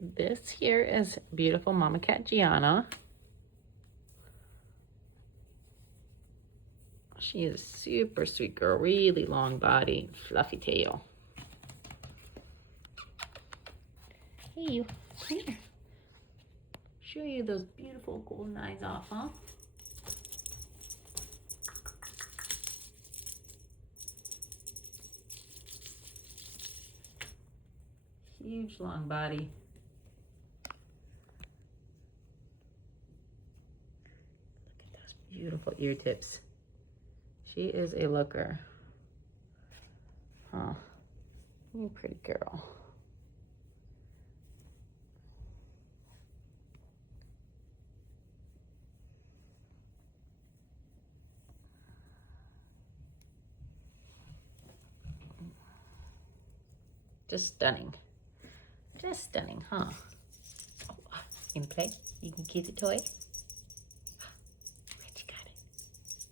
This here is beautiful mama cat Gianna. She is a super sweet girl, really long body, fluffy tail. Hey, you, come here. Show you those beautiful golden eyes off, huh? Huge long body. Look at those beautiful ear tips. She is a looker. Huh. You pretty girl. Just stunning. Just stunning, huh? Oh, you can play? You can keep the toy?